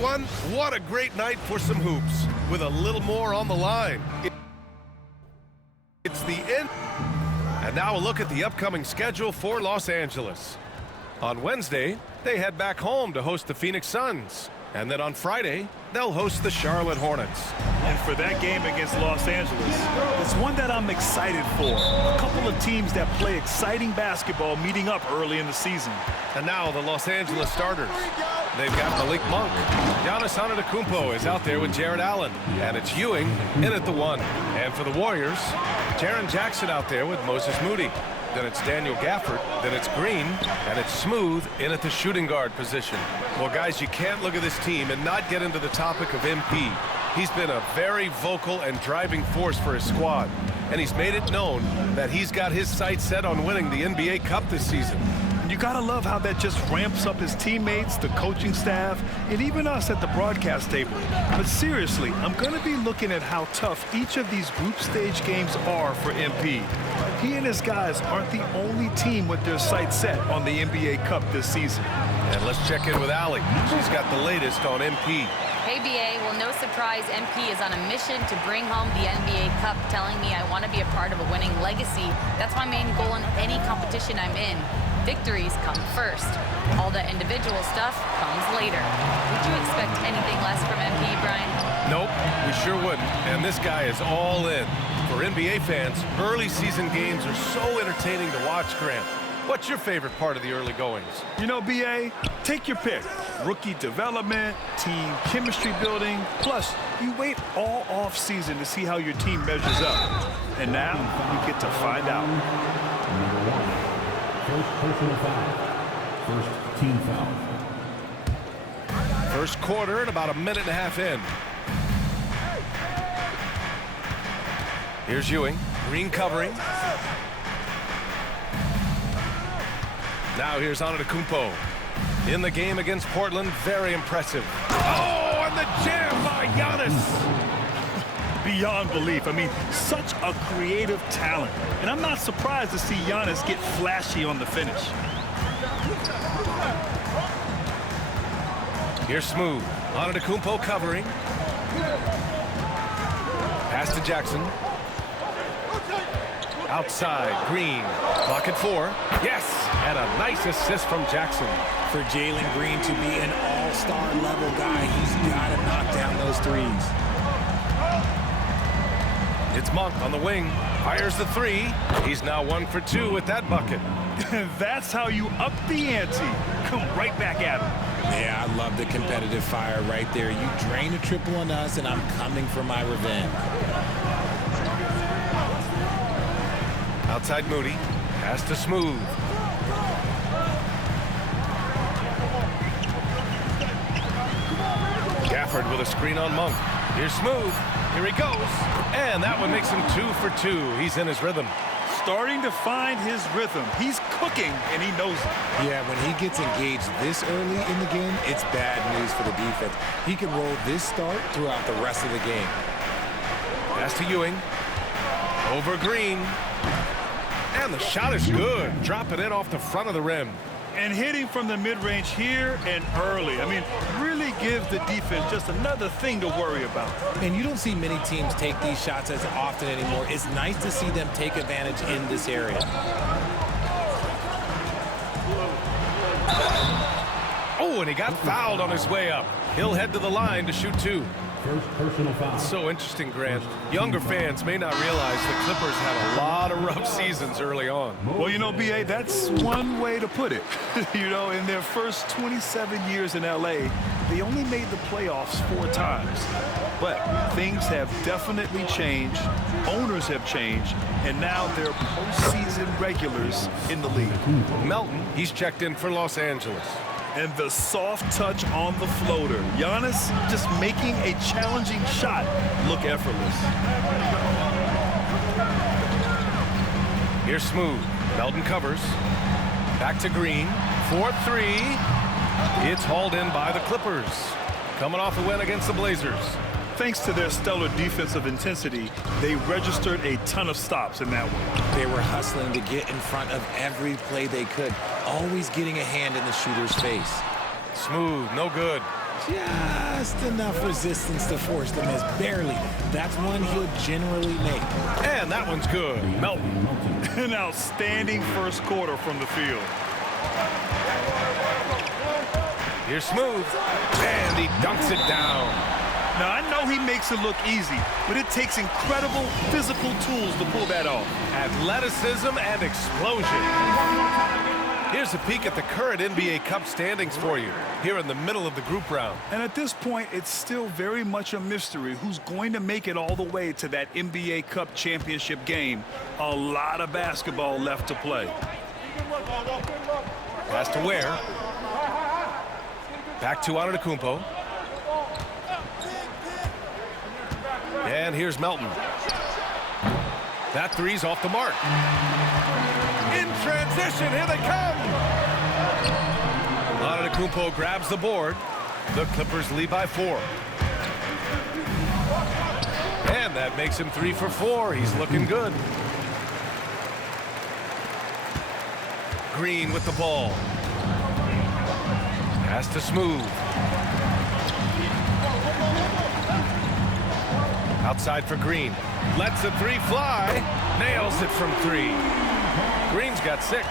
everyone. What a great night for some hoops. With a little more on the line. It's the end. And now a look at the upcoming schedule for Los Angeles. On Wednesday, they head back home to host the Phoenix Suns. And then on Friday, they'll host the Charlotte Hornets. And for that game against Los Angeles, it's one that I'm excited for. A couple of teams that play exciting basketball meeting up early in the season. And now the Los Angeles starters. They've got Malik Monk. Giannis Antetokounmpo is out there with Jared Allen. And it's Ewing in at the 1. And for the Warriors, Jaren Jackson out there with Moses Moody. Then it's Daniel Gafford, then it's Green, and it's Smooth in at the shooting guard position. Well, guys, you can't look at this team and not get into the topic of MP. He's been a very vocal and driving force for his squad, and he's made it known that he's got his sights set on winning the NBA Cup this season. You gotta love how that just ramps up his teammates, the coaching staff, and even us at the broadcast table. But seriously, I'm gonna be looking at how tough each of these group stage games are for MP. He and his guys aren't the only team with their sights set on the NBA Cup this season. And let's check in with Allie. She's got the latest on MP. Hey, BA. Well, no surprise, MP is on a mission to bring home the NBA Cup, telling me I want to be a part of a winning legacy. That's my main goal in any competition I'm in. Victories come first. All the individual stuff comes later. Would you expect anything less from MP, Brian? Nope, we sure wouldn't. And this guy is all in. For NBA fans, early season games are so entertaining to watch, Grant. What's your favorite part of the early goings? You know, BA, take your pick. Rookie development, team chemistry building, plus you wait all off season to see how your team measures up. And now you get to find out. Number 1. First personal foul. First team foul. First quarter and about a minute and a half in. Here's Ewing. Green covering. Now here's Antetokounmpo. In the game against Portland, very impressive. Oh, and the jam by Giannis. Beyond belief. I mean, such a creative talent. And I'm not surprised to see Giannis get flashy on the finish. Here's Smooth. Antetokounmpo covering. Pass to Jackson. Outside, Green. Clock at 4. Yes! And a nice assist from Jackson. For Jalen Green to be an all-star level guy, he's got to knock down those threes. It's Monk on the wing. Fires the 3. He's now 1 for 2 with that bucket. That's how you up the ante. Come right back at him. Yeah, I love the competitive fire right there. You drain a triple on us, and I'm coming for my revenge. Outside Moody. Pass to Smooth. Gafford with a screen on Monk. Here's Smooth. Here he goes. And that one makes him 2 for 2. He's in his rhythm. Starting to find his rhythm. He's cooking, and he knows it. Yeah, when he gets engaged this early in the game, it's bad news for the defense. He can roll this start throughout the rest of the game. Pass to Ewing. Over Green. And the shot is good. Dropping it off the front of the rim. And hitting from the mid-range here and early. I mean, really gives the defense just another thing to worry about. And you don't see many teams take these shots as often anymore. It's nice to see them take advantage in this area. Oh, and he got fouled on his way up. He'll head to the line to shoot 2. First personal foul. So interesting, Grant. Younger fans may not realize the Clippers had a lot of rough seasons early on. Well, you know, BA, that's one way to put it. You know, in their first 27 years in L.A., they only made the playoffs 4 times. But things have definitely changed. Owners have changed. And now they're postseason regulars in the league. Melton, he's checked in for Los Angeles. And the soft touch on the floater. Giannis just making a challenging shot look effortless. Here's Smooth. Melton covers. Back to Green. 4-3. It's hauled in by the Clippers. Coming off a win against the Blazers. Thanks to their stellar defensive intensity, they registered a ton of stops in that one. They were hustling to get in front of every play they could, always getting a hand in the shooter's face. Smooth, no good. just enough resistance to force the miss. Barely. That's one he'll generally make. And that one's good. Melton. An outstanding first quarter from the field. Here's Smooth. And he dunks it down. Now, I know he makes it look easy, but it takes incredible physical tools to pull that off. Athleticism and explosion. Here's a peek at the current NBA Cup standings for you here in the middle of the group round. And at this point, it's still very much a mystery who's going to make it all the way to that NBA Cup championship game. A lot of basketball left to play. Pass to Ware. Back to Antetokounmpo. And here's Melton. That three's off the mark. In transition, here they come. Antetokounmpo grabs the board. The Clippers lead by 4. And that makes him 3 for 4. He's looking good. Green with the ball. Pass to Smooth. Outside for Green. Lets the 3 fly. Nails it from 3. Green's got 6.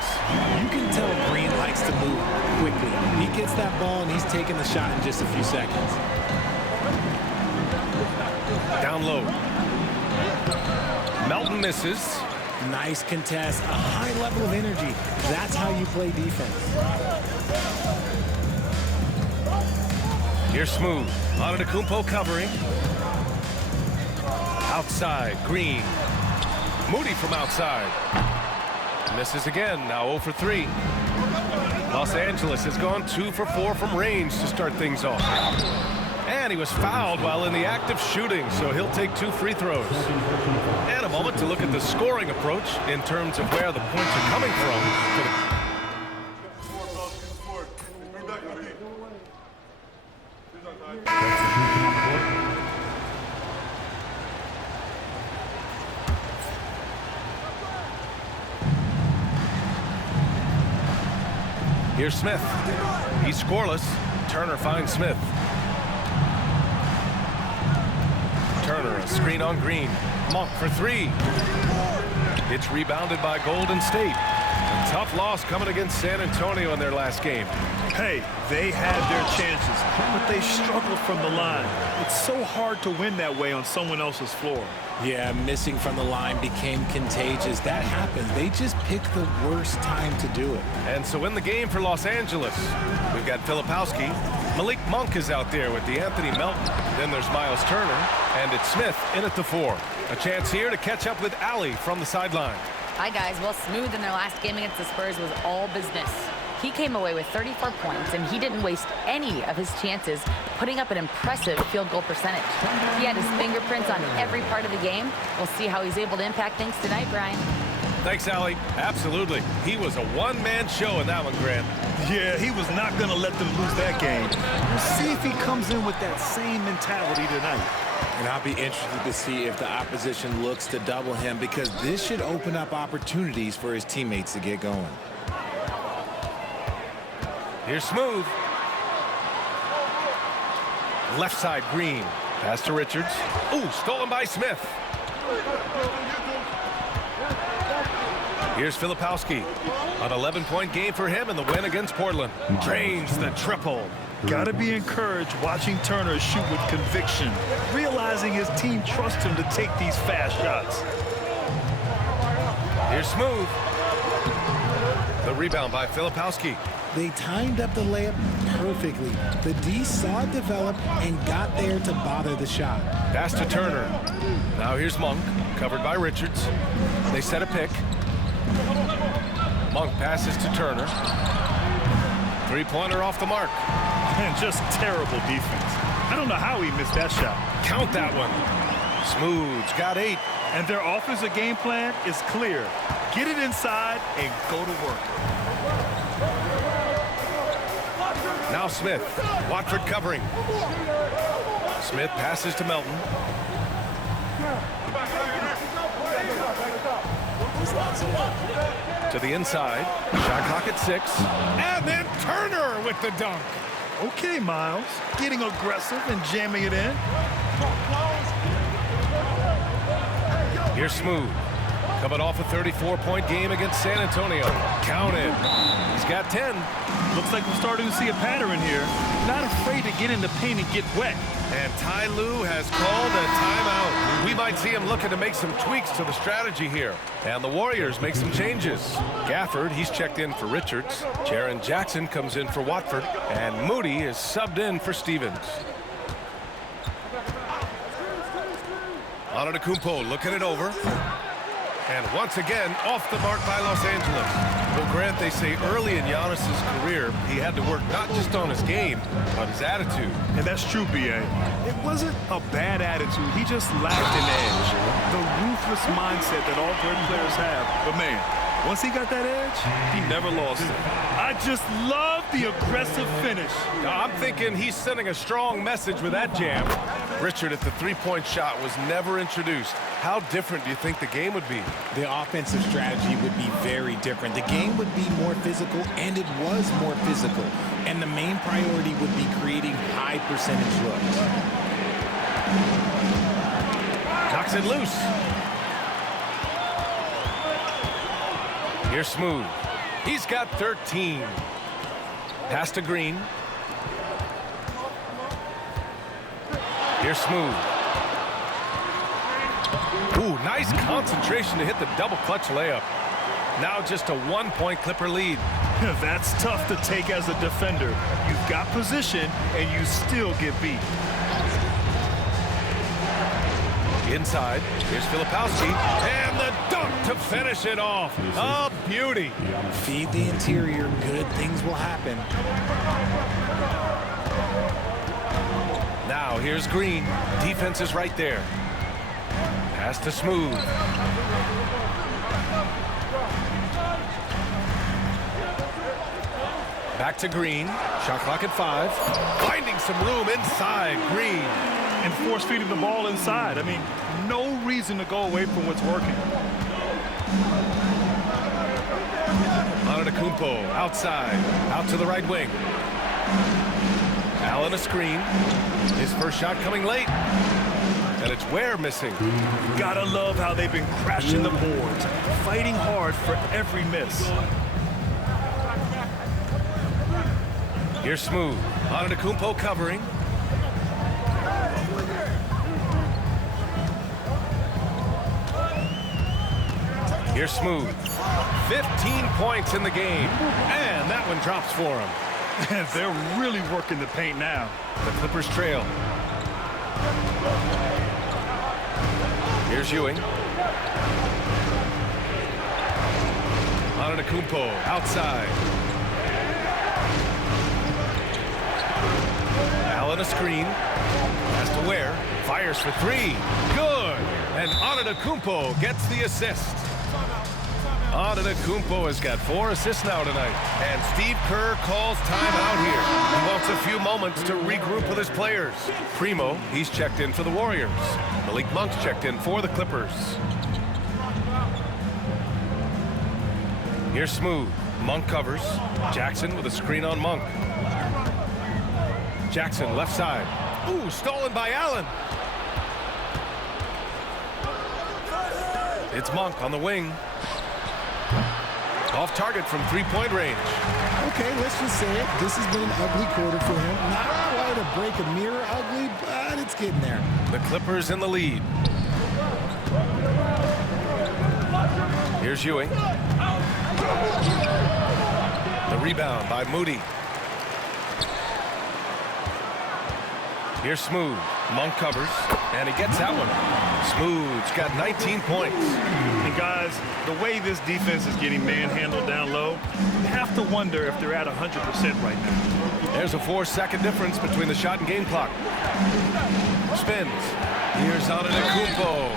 You can tell Green likes to move quickly. He gets that ball and he's taking the shot in just a few seconds. Down low. Melton misses. Nice contest, a high level of energy. That's how you play defense. Here's Smooth. Antetokounmpo covering. Outside, Green. Moody from outside. Misses again, now 0 for 3. Los Angeles has gone 2 for 4 from range to start things off. And he was fouled while in the act of shooting, so he'll take 2 free throws. And a moment to look at the scoring approach in terms of where the points are coming from. Here's Smith. He's scoreless. Turner finds Smith. Turner, a screen on Green. Monk for 3. It's rebounded by Golden State. A tough loss coming against San Antonio in their last game. Hey, they had their chances, but they struggled from the line. It's so hard to win that way on someone else's floor. Yeah, missing from the line became contagious. That happens. They just picked the worst time to do it. And so in the game for Los Angeles, we've got Filipowski. Malik Monk is out there with the Anthony Melton. Then there's Miles Turner, and it's Smith in at the 4. A chance here to catch up with Allie from the sideline. Hi, guys. Well, Smooth in their last game against the Spurs was all business. He came away with 34 points, and he didn't waste any of his chances, putting up an impressive field goal percentage. He had his fingerprints on every part of the game. We'll see how he's able to impact things tonight, Brian. Thanks, Allie. Absolutely. He was a one-man show in that one, Grant. Yeah, he was not going to let them lose that game. We'll see if he comes in with that same mentality tonight. And I'll be interested to see if the opposition looks to double him, because this should open up opportunities for his teammates to get going. Here's Smooth. Left side, Green. Pass to Richards. Ooh, stolen by Smith. Here's Filipowski. An 11-point game for him in the win against Portland. Drains the triple. Got to be encouraged watching Turner shoot with conviction, realizing his team trusts him to take these fast shots. Here's Smooth. The rebound by Filipowski. They timed up the layup perfectly. The D saw it develop and got there to bother the shot. Pass to Turner. Now here's Monk, covered by Richards. They set a pick. Monk passes to Turner. Three-pointer off the mark. And just terrible defense. I don't know how he missed that shot. Count that one. Smooth's got 8. And their offensive game plan is clear. Get it inside and go to work. Now Smith. Watford covering. Smith passes to Melton. To the inside. Shot clock at 6. And then Turner with the dunk. Okay, Miles. Getting aggressive and jamming it in. Here's Smooth. Coming off a 34-point game against San Antonio. Counted. He's got 10. Looks like we're starting to see a pattern here. Not afraid to get in the paint and get wet. And Ty Lue has called a timeout. We might see him looking to make some tweaks to the strategy here. And the Warriors make some changes. Gafford, he's checked in for Richards. Jaren Jackson comes in for Watford. And Moody is subbed in for Stevens. Antetokounmpo looking it over. And once again, off the mark by Los Angeles. Well, Grant, they say early in Giannis's career, he had to work not just on his game, but his attitude. And that's true, B.A. It wasn't a bad attitude. He just lacked an edge. The ruthless mindset that all great players have. But, man, once he got that edge, he never lost it. I just love the aggressive finish. I'm thinking he's sending a strong message with that jam. Richard at the three-point shot was never introduced. How different do you think the game would be? The offensive strategy would be very different. The game would be more physical, and it was more physical. And the main priority would be creating high percentage looks. Knocks it loose. Here's Smooth. He's got 13. Pass to Green. Here's Smooth. Ooh, nice concentration to hit the double clutch layup. Now just a one-point Clipper lead. That's tough to take as a defender. You've got position, and you still get beat. Inside, here's Filipowski, and the dunk to finish it off. A beauty. Feed the interior, good things will happen. Now here's Green. Defense is right there. Pass to Smooth. Back to Green. Shot clock at 5. Finding some room inside. Green. And force feeding the ball inside. I mean, no reason to go away from what's working. Antetokounmpo outside. Out to the right wing. Allen a screen. His first shot coming late. And it's Ware missing. Gotta love how they've been crashing the boards, fighting hard for every miss. Here's Smooth. Antetokounmpo covering. Here's Smooth. 15 points in the game. And that one drops for him. They're really working the paint now. The Clippers trail. Here's Ewing. Antetokounmpo outside. Allen a screen. Pass to Ware. Fires for 3. Good. And Antetokounmpo gets the assist. Antetokounmpo has got 4 assists now tonight. And Steve Kerr calls timeout here. He wants a few moments to regroup with his players. Primo, he's checked in for the Warriors. Malik Monk's checked in for the Clippers. Here's Smooth. Monk covers. Jackson with a screen on Monk. Jackson left side. Ooh, stolen by Allen. It's Monk on the wing. Off target from three-point range. Okay, let's just say it. This has been an ugly quarter for him. Not quite a break a mirror ugly, but it's getting there. The Clippers in the lead. Here's Ewing. The rebound by Moody. Here's Smooth. Monk covers, and he gets that one. Smooth's got 19 points. And guys, the way this defense is getting manhandled down low, you have to wonder if they're at 100% right now. There's a 4-second difference between the shot and game clock. Spins. Here's Antetokounmpo.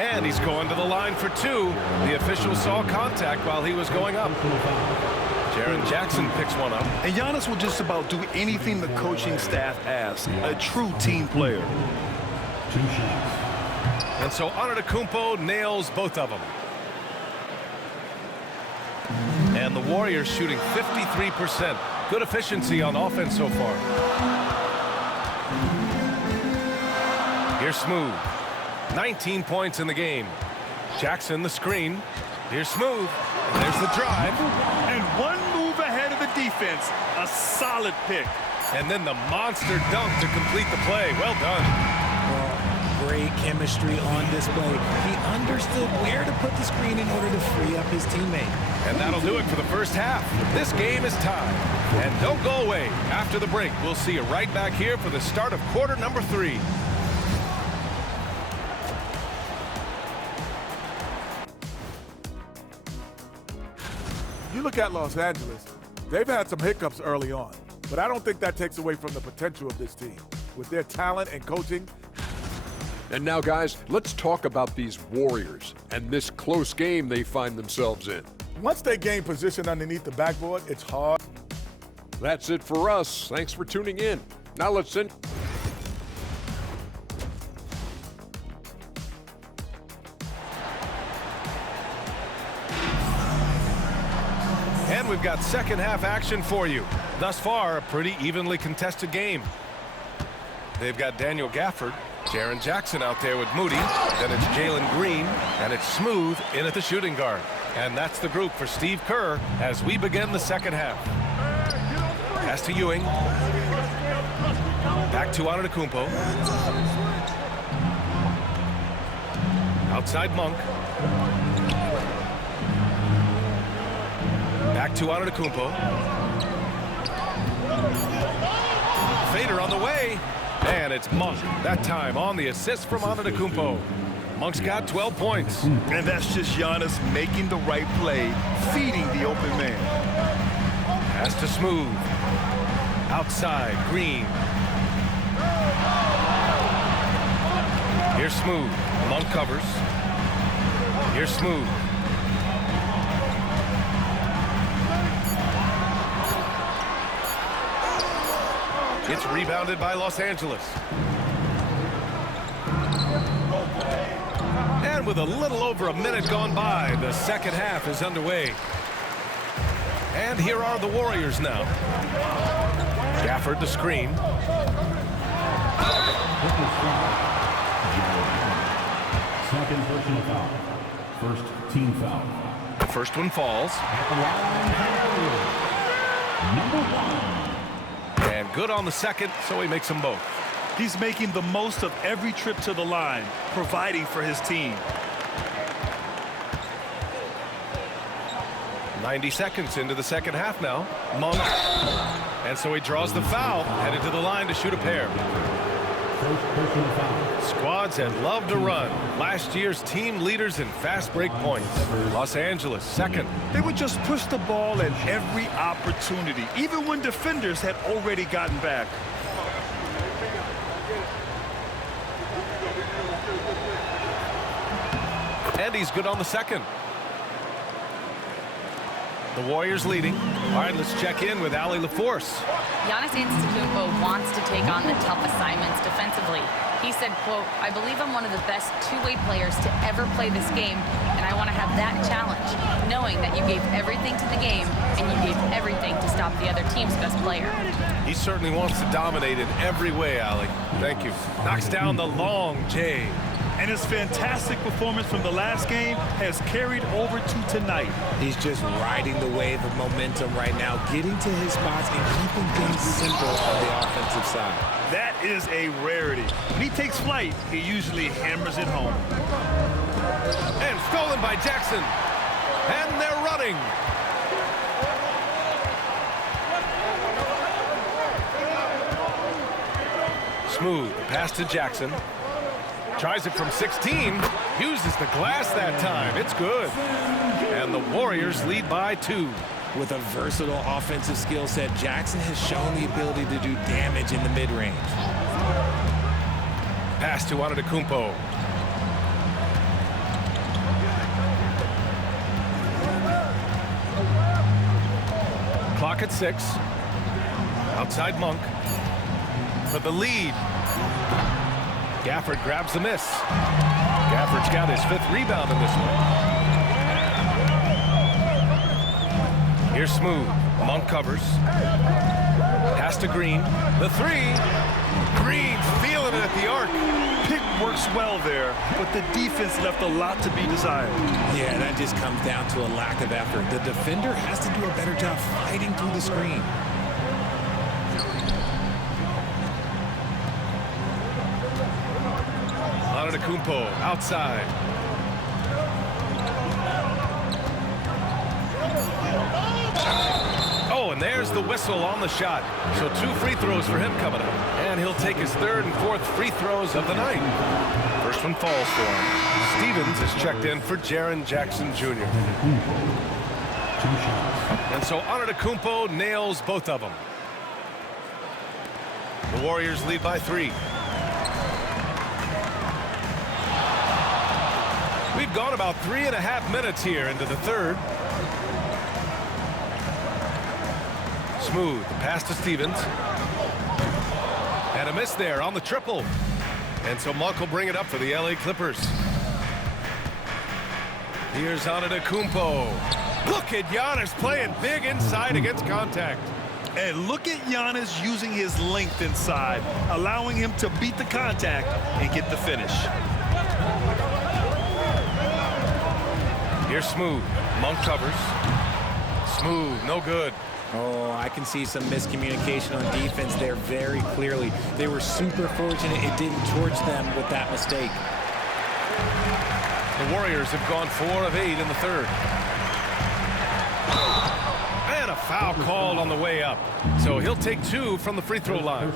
And he's going to the line for 2. The official saw contact while he was going up. Jaren Jackson picks one up. And Giannis will just about do anything the coaching staff asks. A true team player. 2 shots. And so Antetokounmpo nails both of them. And the Warriors shooting 53%. Good efficiency on offense so far. Here's Smooth. 19 points in the game. Jackson the screen. Here's Smooth. And there's the drive. And one move ahead of the defense. A solid pick. And then the monster dunk to complete the play. Well done. Great chemistry on display. He understood where to put the screen in order to free up his teammate. And that'll do it for the first half. This game is tied. And don't go away. After the break, we'll see you right back here for the start of quarter number 3. You look at Los Angeles, they've had some hiccups early on, but I don't think that takes away from the potential of this team. With their talent and coaching. And now, guys, let's talk about these Warriors and this close game they find themselves in. Once they gain position underneath the backboard, it's hard. That's it for us. Thanks for tuning in. Now let's send. And we've got second half action for you. Thus far, a pretty evenly contested game. They've got Daniel Gafford, Jaren Jackson out there with Moody. Then it's Jalen Green, and it's Smooth in at the shooting guard. And that's the group for Steve Kerr as we begin the second half. Pass to Ewing. Back to Antetokounmpo. Outside Monk. Back to Antetokounmpo. Fader on the way. And it's Monk, that time on the assist from Antetokounmpo. Monk's got 12 points. And that's just Giannis making the right play, feeding the open man. Pass to Smooth. Outside, Green. Here's Smooth. Monk covers. Here's Smooth. It's rebounded by Los Angeles. And with a little over a minute gone by, the second half is underway. And here are the Warriors now. Gafford the screen. Second personal foul. First team foul. The first one falls. Number 1. And good on the second, so he makes them both. He's making the most of every trip to the line, providing for his team. 90 seconds into the second half now. Monk. And so he draws the foul, headed to the line to shoot a pair. First personal foul. Squads that love to run. Last year's team leaders in fast break points. Los Angeles second. They would just push the ball at every opportunity, even when defenders had already gotten back. And he's good on the second. The Warriors leading. All right, let's check in with Allie LaForce. Giannis Antetokounmpo wants to take on the tough assignments defensively. He said, quote, "I believe I'm one of the best two-way players to ever play this game, and I want to have that challenge, knowing that you gave everything to the game and you gave everything to stop the other team's best player." He certainly wants to dominate in every way, Allie. Thank you. Knocks down the long J. And his fantastic performance from the last game has carried over to tonight. He's just riding the wave of momentum right now, getting to his spots and keeping things simple on the offensive side. That is a rarity. When he takes flight, he usually hammers it home. And stolen by Jackson. And they're running. Smooth pass to Jackson. Tries it from 16. Uses the glass that time. It's good. And the Warriors lead by 2. With a versatile offensive skill set, Jackson has shown the ability to do damage in the mid-range. Pass to Antetokounmpo. Clock at 6. Outside Monk. For the lead. Gafford grabs the miss. Gafford's got his 5th rebound in this one. Here's Smooth. Monk covers. Pass to Green. The three. Green feeling it at the arc. Pick works well there, but the defense left a lot to be desired. Yeah, that just comes down to a lack of effort. The defender has to do a better job fighting through the screen. Antetokounmpo outside. Oh, and there's the whistle on the shot. So 2 free throws for him coming up. And he'll take his 3rd and 4th free throws of the night. First one falls for him. Stevens is checked in for Jaren Jackson Jr. And so Antetokounmpo nails both of them. The Warriors lead by 3. We've gone about 3.5 minutes here into the 3rd. Smooth, pass to Stevens. And a miss there on the triple. And so Monk will bring it up for the LA Clippers. Here's Antetokounmpo. Look at Giannis playing big inside against contact. And look at Giannis using his length inside, allowing him to beat the contact and get the finish. Here's Smooth. Monk covers. Smooth, no good. Oh, I can see some miscommunication on defense there very clearly. They were super fortunate it didn't torch them with that mistake. The Warriors have gone 4 of 8 in the 3rd. And a foul called on the way up. So he'll take 2 from the free throw line.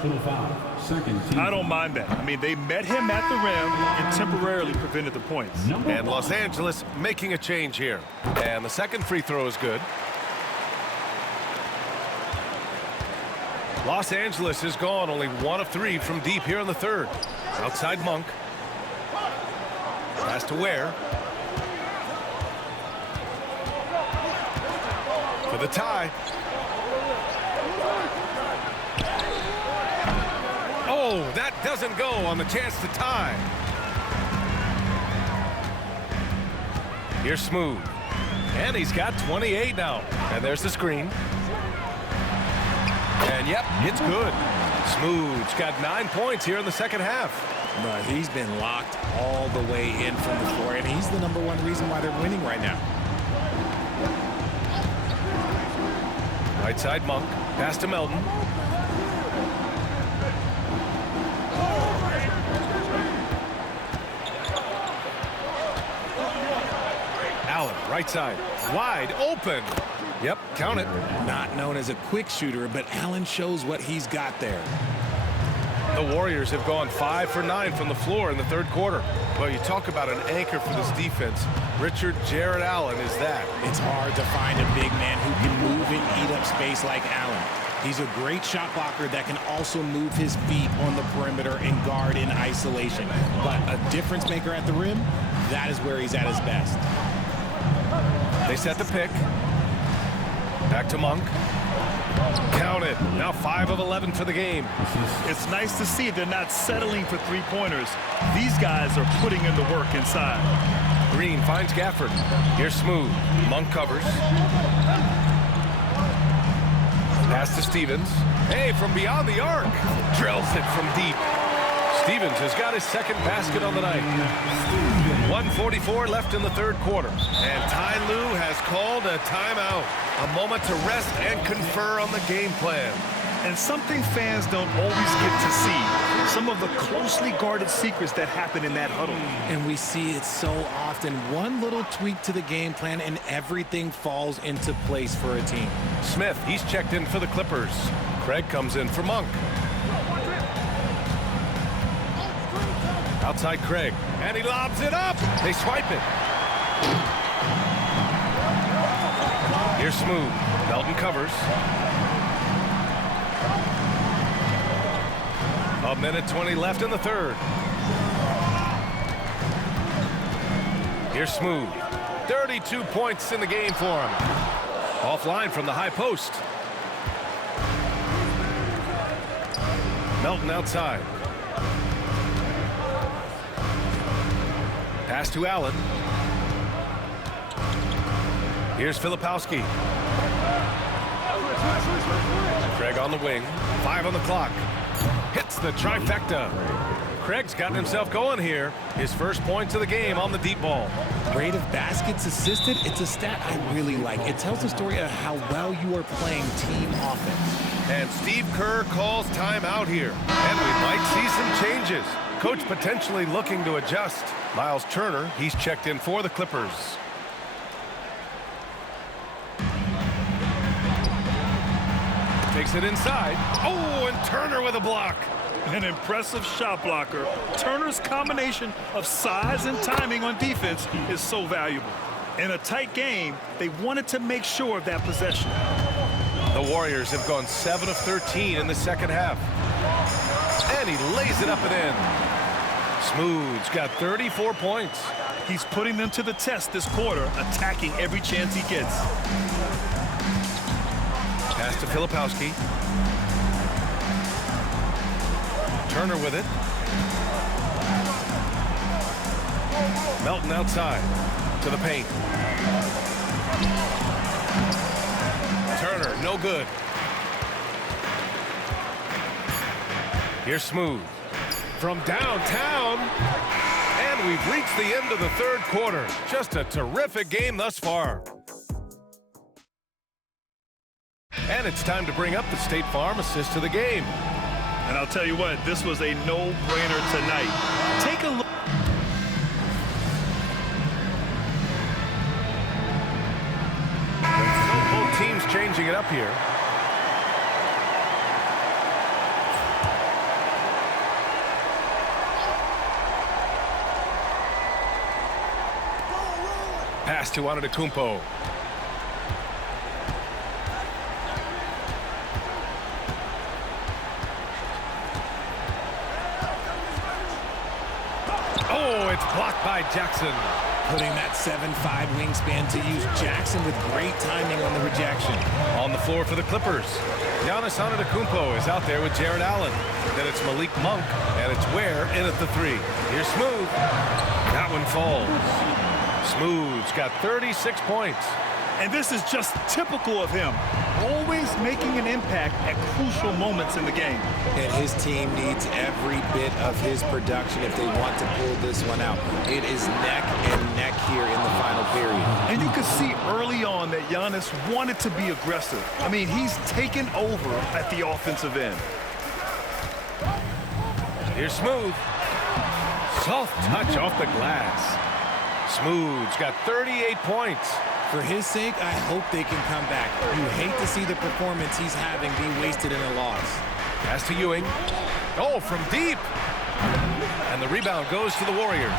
I don't mind that. I mean, they met him at the rim and temporarily prevented the points. And Los Angeles making a change here. And the 2nd free throw is good. Los Angeles has gone only 1 of 3 from deep here in the 3rd. Outside Monk. Pass to Ware. For the tie. Oh, that doesn't go on the chance to tie. Here's Smooth. And he's got 28 now. And there's the screen. And yep, it's good. Smooth's got 9 points here in the 2nd half. But he's been locked all the way in from the floor, and he's the #1 reason why they're winning right now. Right side Monk. Pass to Melton. Allen, right side. Wide open. Yep, count it. Not known as a quick shooter, but Allen shows what he's got there. The Warriors have gone 5 for 9 from the floor in the 3rd quarter. Well, you talk about an anchor for this defense. Richard Jared Allen is that. It's hard to find a big man who can move and eat up space like Allen. He's a great shot blocker that can also move his feet on the perimeter and guard in isolation. But a difference maker at the rim, that is where he's at his best. They set the pick. Back to Monk. Count it. Now 5 of 11 for the game. It's nice to see they're not settling for 3-pointers. These guys are putting in the work inside. Green finds Gafford. Here's Smooth. Monk covers. Pass to Stevens. Hey, from beyond the arc. Drills it from deep. Stevens has got his 2nd basket on the night. 1:44 left in the 3rd quarter. And Ty Lue has called a timeout. A moment to rest and confer on the game plan. And something fans don't always get to see. Some of the closely guarded secrets that happen in that huddle. And we see it so often. One little tweak to the game plan and everything falls into place for a team. Smith, he's checked in for the Clippers. Craig comes in for Monk. Outside Craig, and he lobs it up. They swipe it. Here's Smooth. Melton covers. 1:20 left in the 3rd. Here's Smooth. 32 points in the game for him. Offline from the high post. Melton outside. Pass to Allen. Here's Filipowski. on the wing. 5 on the clock. Hits the trifecta. Craig's gotten himself going here. His first points of the game on the deep ball. Rate of baskets assisted, it's a stat I really like. It tells the story of how well you are playing team offense. And Steve Kerr calls timeout here. And we might see some changes. Coach potentially looking to adjust. Miles Turner, he's checked in for the Clippers. Takes it inside. Oh, and Turner with a block. An impressive shot blocker. Turner's combination of size and timing on defense is so valuable. In a tight game, they wanted to make sure of that possession. The Warriors have gone 7 of 13 in the second half. And he lays it up and in. Smooth's got 34 points. He's putting them to the test this quarter, attacking every chance he gets. Pass to Filipowski. Turner with it. Melton outside to the paint. Turner, no good. Here's Smooth from downtown. And we've reached the end of the third quarter. Just a terrific game thus far. And it's time to bring up the State Farm assist to the game. And I'll tell you what, this was a no-brainer tonight. Take a look. Both teams changing it up here. Pass to Antetokounmpo. Oh, it's blocked by Jackson. Putting that 7'5" wingspan to use. Jackson with great timing on the rejection. On the floor for the Clippers. Giannis Antetokounmpo is out there with Jared Allen. Then it's Malik Monk, and it's Ware in at the 3. Here's Smooth. That one falls. Smooth's got 36 points. And this is just typical of him. Always making an impact at crucial moments in the game. And his team needs every bit of his production if they want to pull this one out. It is neck and neck here in the final period. And you can see early on that Giannis wanted to be aggressive. I mean, he's taken over at the offensive end. Here's Smooth. Soft touch off the glass. Smooth's got 38 points. For his sake, I hope they can come back. You hate to see the performance he's having be wasted in a loss. Pass to Ewing. Oh, from deep. And the rebound goes to the Warriors.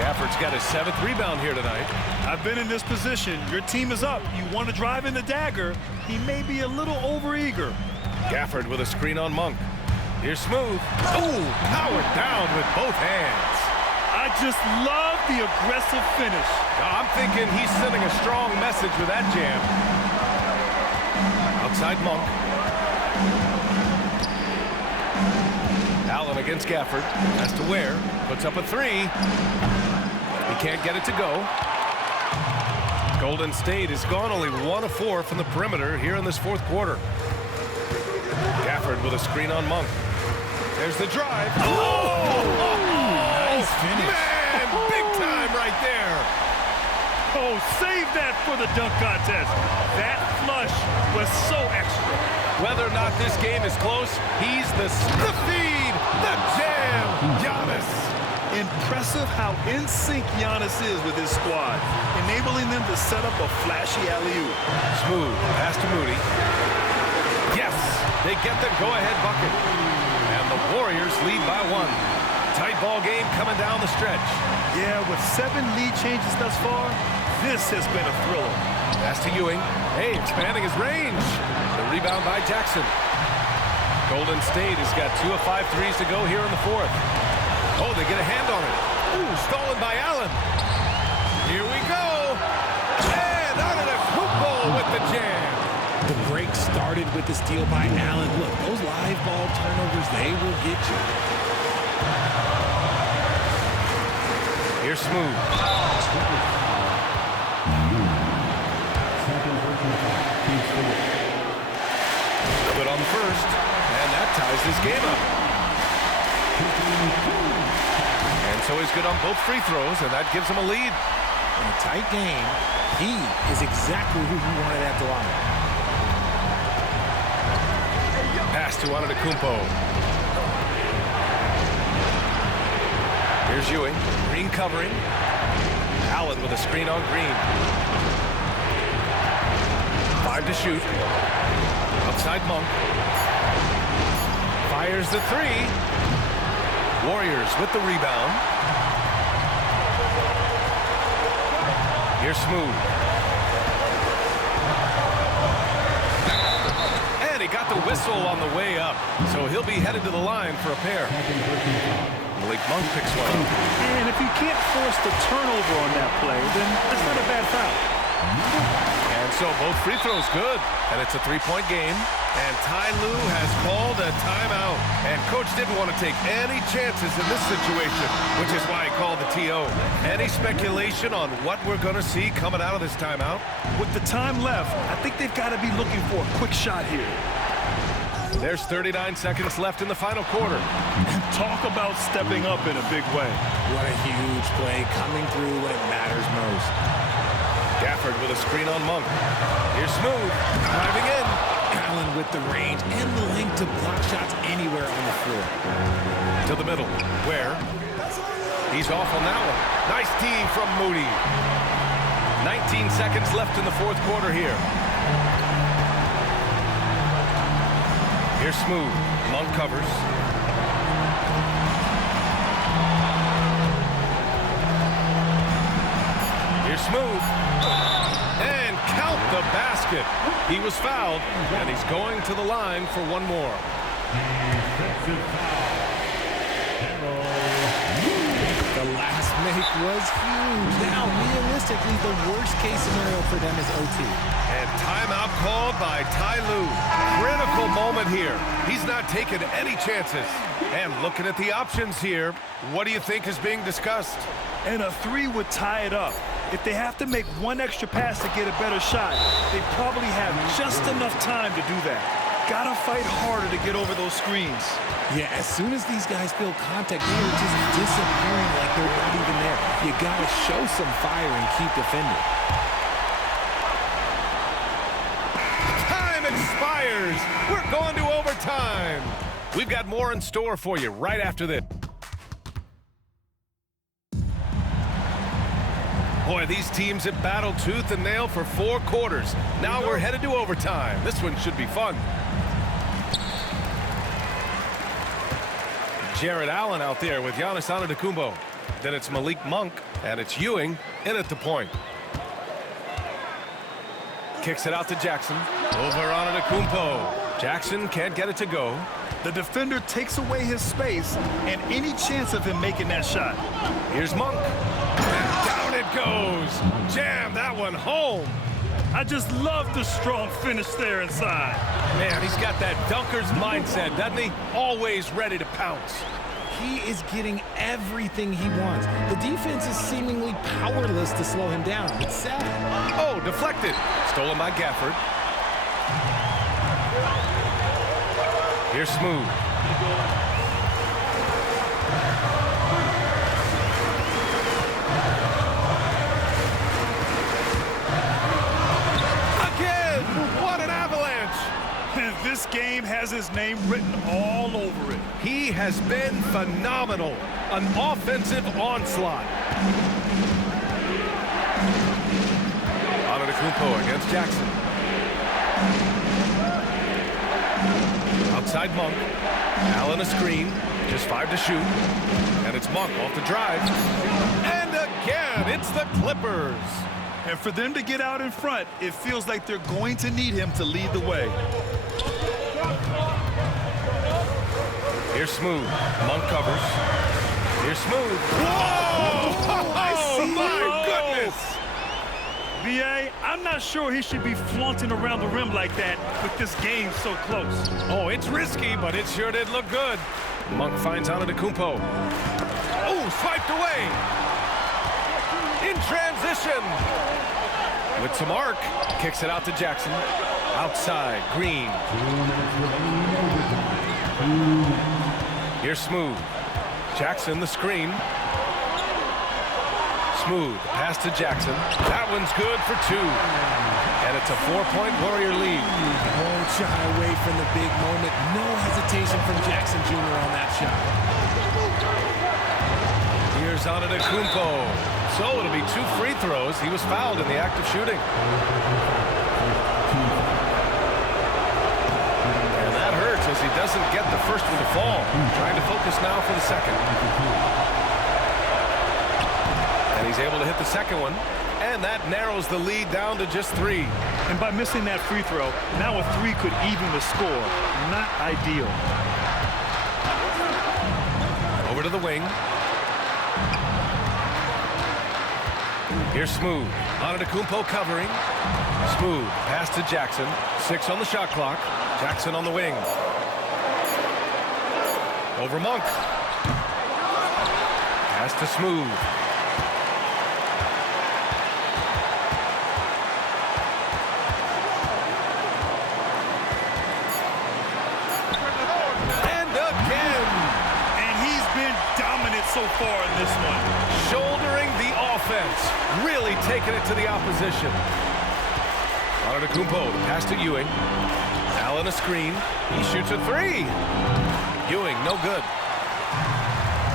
Gafford's got his 7th rebound here tonight. I've been in this position. Your team is up. You want to drive in the dagger. He may be a little overeager. Gafford with a screen on Monk. Here's Smooth. Oh, powered down with both hands. I just love the aggressive finish. I'm thinking he's sending a strong message with that jam. Outside Monk. Allen against Gafford. Has to Ware. Puts up a 3. He can't get it to go. Golden State has gone only 1 of 4 from the perimeter here in this fourth quarter. Gafford with a screen on Monk. There's the drive. Oh! Nice finish. Man, big time right there. Oh, save that for the dunk contest. That flush was so extra. Whether or not this game is close, he's the feed, the jam, Giannis. Impressive how in sync Giannis is with his squad, enabling them to set up a flashy alley-oop. Smooth, pass to Moody. Yes, they get the go-ahead bucket. And the Warriors lead by 1. Tight ball game coming down the stretch. Yeah, with 7 lead changes thus far, this has been a thriller. Pass to Ewing. Hey, expanding his range. The rebound by Jackson. Golden State has got 2 of 5 threes to go here in the fourth. Oh, they get a hand on it. Ooh, stolen by Allen. Here we go. And Antetokounmpo with the jam. The break started with the steal by Allen. Look, those live ball turnovers, they will get you. Here's Smooth. Good on the first, and that ties this game up. And so he's good on both free throws, and that gives him a lead. In a tight game, he is exactly who you wanted at the line. Pass to Antetokounmpo. Here's Ewing. Green covering. Allen with a screen on Green. 5 to shoot. Outside Monk. Fires the three. Warriors with the rebound. Here's Smooth. And he got the whistle on the way up. So he'll be headed to the line for a pair. Malik Monk picks one up. And if you can't force the turnover on that play, then that's not a bad foul. And so both free throws good. And it's a three-point game. And Ty Lue has called a timeout. And Coach didn't want to take any chances in this situation, which is why he called the TO. Any speculation on what we're going to see coming out of this timeout? With the time left, I think they've got to be looking for a quick shot here. There's 39 seconds left in the final quarter. Talk about stepping up in a big way. What a huge play coming through when it matters most. Gafford with a screen on Monk. Here's Smooth, driving in. Allen with the range and the length to block shots anywhere on the floor. To the middle, where he's off on that one. Nice D from Moody. 19 seconds left in the fourth quarter here. Here's Smooth. Monk covers. Here's Smooth. And count the basket. He was fouled, and he's going to the line for one more. The last make was huge. Now, realistically, the worst-case scenario for them is OT. And timeout called by Ty Lue. Critical moment here. He's not taking any chances. And looking at the options here, what do you think is being discussed? And a three would tie it up. If they have to make one extra pass to get a better shot, they probably have just enough time to do that. Gotta fight harder to get over those screens. Yeah, as soon as these guys feel contact, they are just disappearing like they're not even there. You gotta show some fire and keep defending. Time expires. We're going to overtime. We've got more in store for you right after this. Boy, these teams have battled tooth and nail for 4 quarters. Now we're headed to overtime. This one should be fun. Jared Allen out there with Giannis Antetokounmpo. Then it's Malik Monk, and it's Ewing in at the point. Kicks it out to Jackson. Over Antetokounmpo. Jackson can't get it to go. The defender takes away his space and any chance of him making that shot. Here's Monk. And down it goes. Jam that one home. I just love the strong finish there inside. Man, he's got that dunker's mindset, doesn't he? Always ready to pounce. He is getting everything he wants. The defense is seemingly powerless to slow him down. It's sad. Oh, deflected. Stolen by Gafford. Here's Smooth. Again! What an avalanche! And this game has his name written all over it. He has been phenomenal. An offensive onslaught. Antetokounmpo against Jackson. Outside Monk. Allen a screen. Just 5 to shoot. And it's Monk off the drive. And again, it's the Clippers. And for them to get out in front, it feels like they're going to need him to lead the way. Here's Smooth. Monk covers. Here's Smooth. Whoa! Oh, my goodness! B.A., I'm not sure he should be flaunting around the rim like that with this game so close. Oh, it's risky, but it sure did look good. Monk finds Antetokounmpo. Oh, swiped away. In transition. With some arc, kicks it out to Jackson. Outside, Green. 2 minutes remaining in overtime. 2 minutes. Here's Smooth. Jackson, the screen. Smooth, pass to Jackson. That one's good for 2. And it's a 4-point Warrior lead. Won't shy away from the big moment. No hesitation from Jackson Jr. on that shot. Here's Antetokounmpo. So it'll be 2 free throws. He was fouled in the act of shooting. And that hurts as he doesn't get the first one to fall. Trying to focus now for the second. And he's able to hit the second one. And that narrows the lead down to just 3. And by missing that free throw, now a 3 could even the score. Not ideal. Over to the wing. Here's Smooth. Antetokounmpo covering. Smooth. Pass to Jackson. 6 on the shot clock. Jackson on the wing. Over Monk. Pass to Smooth. And again. And he's been dominant so far in this one. Shouldering the offense. Really taking it to the opposition. Antetokounmpo, the pass to Ewing. Allen a screen. He shoots a 3. Ewing, no good.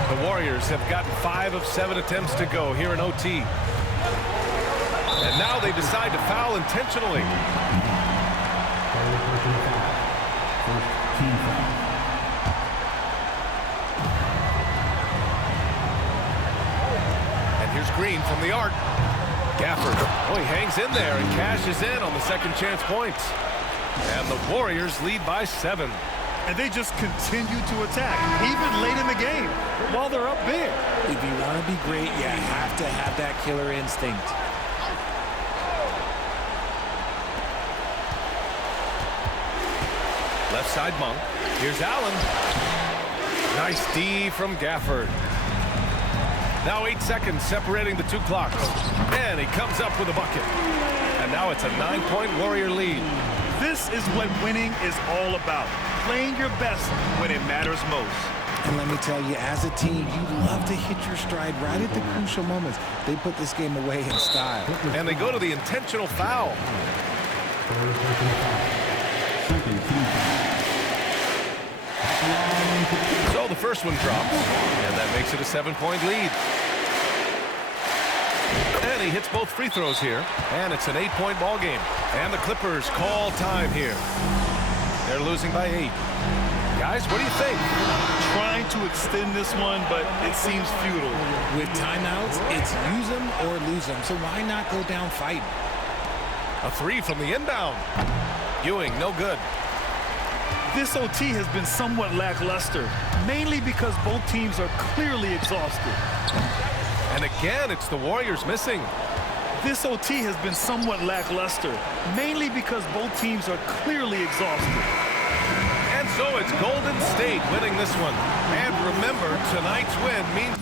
The Warriors have gotten 5 of 7 attempts to go here in OT. And now they decide to foul intentionally. First team foul. And here's Green from the arc. Gafford, he hangs in there and cashes in on the second chance points. And the Warriors lead by 7. And they just continue to attack, even late in the game, while they're up big. If you want to be great, you have to have that killer instinct. Left side Monk. Here's Allen. Nice D from Gafford. Now 8 seconds separating the 2 clocks. And he comes up with a bucket. And now it's a 9-point Warrior lead. This is what winning is all about. Playing your best when it matters most. And let me tell you, as a team, you love to hit your stride right at the crucial moments. They put this game away in style. And they go to the intentional foul. Second team foul. So the first one drops. And that makes it a 7-point lead. And he hits both free throws here. And it's an 8-point ball game. And the Clippers call time here. They're losing by 8. Guys, what do you think? Trying to extend this one, but it seems futile. With timeouts, it's use them or lose them. So why not go down fighting? A 3 from the inbound. Ewing, no good. This OT has been somewhat lackluster, mainly because both teams are clearly exhausted. And again, it's the Warriors missing. This OT has been somewhat lackluster, mainly because both teams are clearly exhausted. And so it's Golden State winning this one. And remember, tonight's win means...